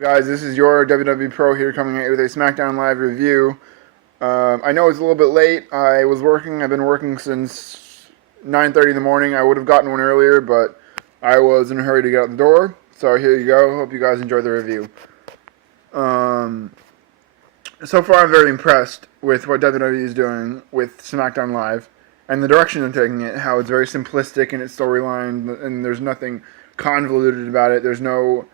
Guys, this is your WWE Pro here coming at you with a Smackdown Live review. I know it's a little bit late. I've been working since 9:30 in the morning. I would have gotten one earlier, but I was in a hurry to get out the door. So here you go. Hope you guys enjoy the review. So far, I'm very impressed with what WWE is doing with SmackDown Live and the direction they're taking it. How it's very simplistic in its storyline, and there's nothing convoluted about it. There's no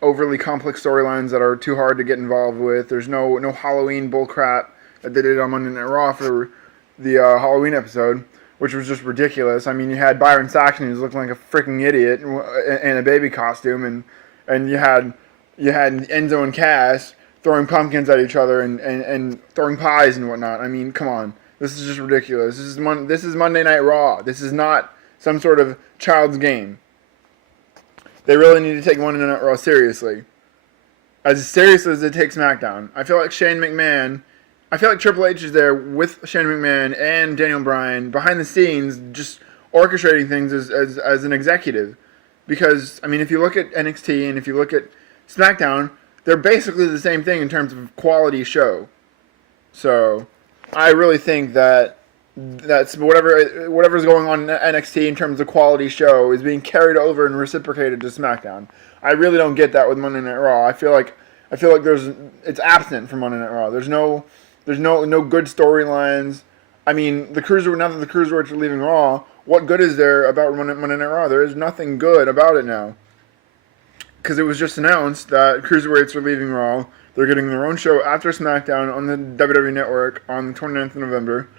overly complex storylines that are too hard to get involved with. There's no Halloween bullcrap that they did on Monday Night Raw for the Halloween episode, which was just ridiculous. I mean, you had Byron Saxton who's looking like a freaking idiot in a baby costume, and you had Enzo and Cass throwing pumpkins at each other and throwing pies and whatnot. I mean, come on, this is just ridiculous. This is Monday Night Raw. This is not some sort of child's game. They really need to take Monday Night Raw seriously. As seriously as they take SmackDown. I feel like Triple H is there with Shane McMahon and Daniel Bryan behind the scenes just orchestrating things as an executive. Because, I mean, if you look at NXT and if you look at SmackDown, they're basically the same thing in terms of quality show. So, I really think that's whatever's going on in NXT in terms of quality show is being carried over and reciprocated to SmackDown. I really don't get that with Monday Night Raw. I feel like it's absent from Monday Night Raw. There's no good storylines. I mean, now that the cruiserweights are leaving Raw, what good is there about Monday Night Raw? There is nothing good about it now. Because it was just announced that cruiserweights are leaving Raw. They're getting their own show after SmackDown on the WWE Network on the 29th of November.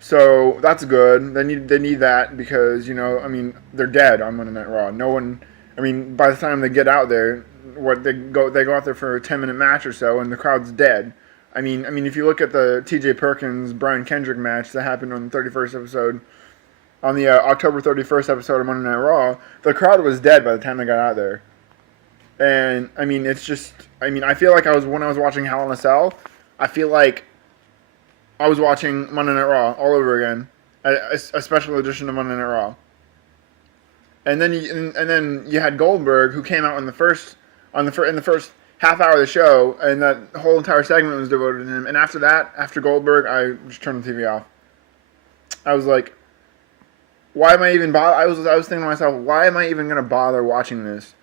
So that's good. They need that because, I mean, they're dead on Monday Night Raw. By the time they get out there, they go out there for a 10-minute match or so, and the crowd's dead. I mean, if you look at the T.J. Perkins Brian Kendrick match that happened on the 31st episode, on the October 31st episode of Monday Night Raw, the crowd was dead by the time they got out there. And I mean, I feel like when I was watching Hell in a Cell, I feel like I was watching Monday Night Raw all over again, a special edition of Monday Night Raw. And then you had Goldberg, who came out in the first half hour of the show, and that whole entire segment was devoted to him. And after that, after Goldberg, I just turned the TV off. I was like, why am I even bother? I was thinking to myself, why am I even gonna bother watching this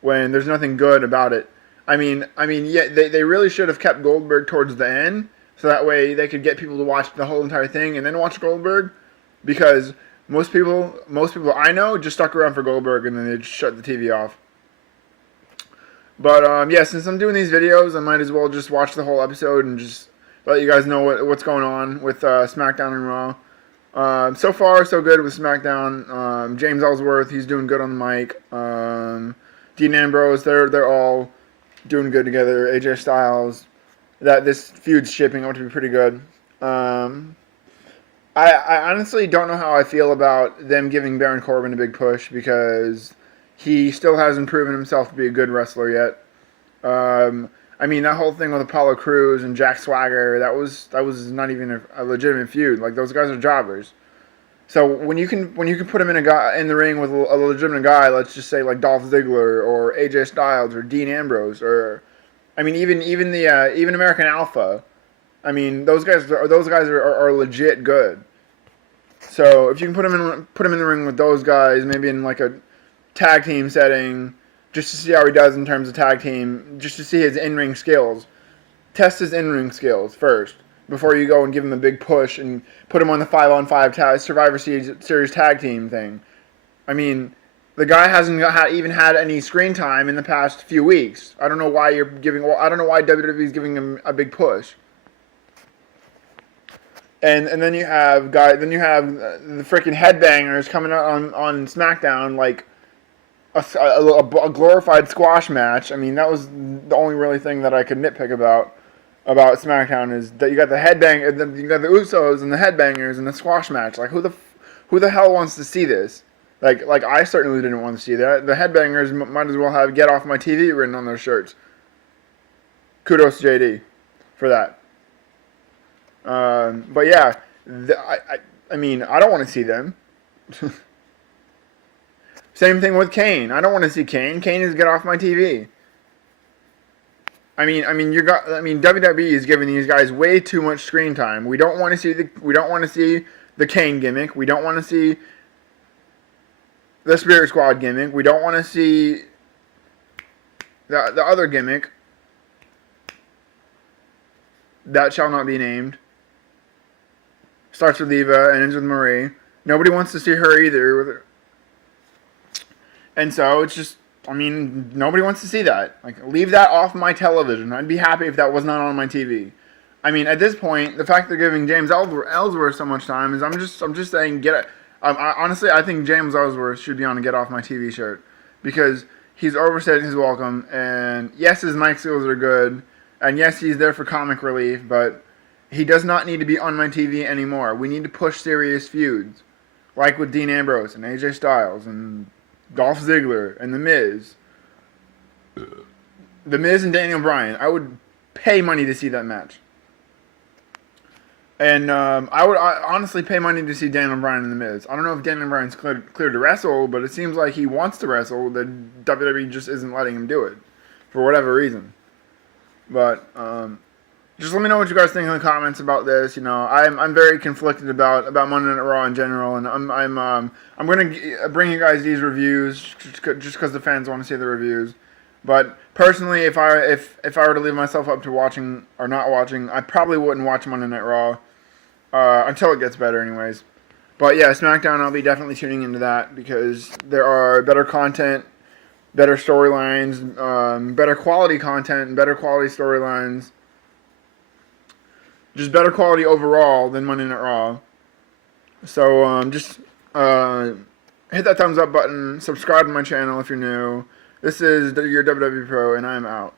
when there's nothing good about it? I mean, yeah, they really should have kept Goldberg towards the end. So that way they could get people to watch the whole entire thing and then watch Goldberg, because most people I know just stuck around for Goldberg and then they just shut the TV off. But yeah, since I'm doing these videos, I might as well just watch the whole episode and just let you guys know what's going on with SmackDown and Raw. So far, so good with SmackDown. James Ellsworth, he's doing good on the mic. Dean Ambrose, they're all doing good together. AJ Styles. That this feud's shaping up to be pretty good. I honestly don't know how I feel about them giving Baron Corbin a big push, because he still hasn't proven himself to be a good wrestler yet. I mean, that whole thing with Apollo Crews and Jack Swagger, that was not even a legitimate feud. Like, those guys are jobbers. So when you can put him in the ring with a legitimate guy, let's just say like Dolph Ziggler or AJ Styles or Dean Ambrose, or I mean, even American Alpha. I mean, those guys are legit good. So if you can put him in the ring with those guys, maybe in like a tag team setting, just to see how he does in terms of tag team, just to see his in-ring skills. Test his in-ring skills first before you go and give him a big push and put him on the 5-on-5 Survivor Series tag team thing. I mean, the guy hasn't even had any screen time in the past few weeks. I don't know why WWE is giving him a big push. And then you have the freaking headbangers coming out on SmackDown like a glorified squash match. I mean, that was the only really thing that I could nitpick about SmackDown, is that you got the Usos and the headbangers and the squash match. Like, who the hell wants to see this? Like I certainly didn't want to see that. The headbangers might as well have "Get Off My TV" written on their shirts. Kudos to JD for that. But yeah, I mean, I don't want to see them. Same thing with Kane. I don't want to see Kane. Kane is "Get Off My TV." WWE is giving these guys way too much screen time. We don't want to see the Kane gimmick. We don't want to see the Spirit Squad gimmick. We don't want to see the other gimmick that shall not be named. Starts with Eva and ends with Marie. Nobody wants to see her either. And so it's just, nobody wants to see that. Like, leave that off my television. I'd be happy if that was not on my TV. At this point, the fact they're giving James Ellsworth so much time is I'm just saying get it. Honestly, I think James Ellsworth should be on a Get Off My TV shirt because he's overstayed his welcome. And yes, his mic skills are good, and yes, he's there for comic relief, but he does not need to be on my TV anymore. We need to push serious feuds, like with Dean Ambrose and AJ Styles and Dolph Ziggler and The Miz. The Miz and Daniel Bryan. I would pay money to see that match. And I would honestly pay money to see Daniel Bryan and The Miz. I don't know if Daniel Bryan's clear to wrestle, but it seems like he wants to wrestle. The WWE just isn't letting him do it for whatever reason. But just let me know what you guys think in the comments about this. I'm very conflicted about Monday Night Raw in general, and I'm gonna bring you guys these reviews just because the fans want to see the reviews. But personally, if I were to leave myself up to watching or not watching, I probably wouldn't watch Monday Night Raw until it gets better, anyways. But yeah, SmackDown, I'll be definitely tuning into that because there are better content, better storylines, better quality content, and better quality storylines. Just better quality overall than Monday Night Raw. So just hit that thumbs up button, subscribe to my channel if you're new. This is your WWE Pro, and I'm out.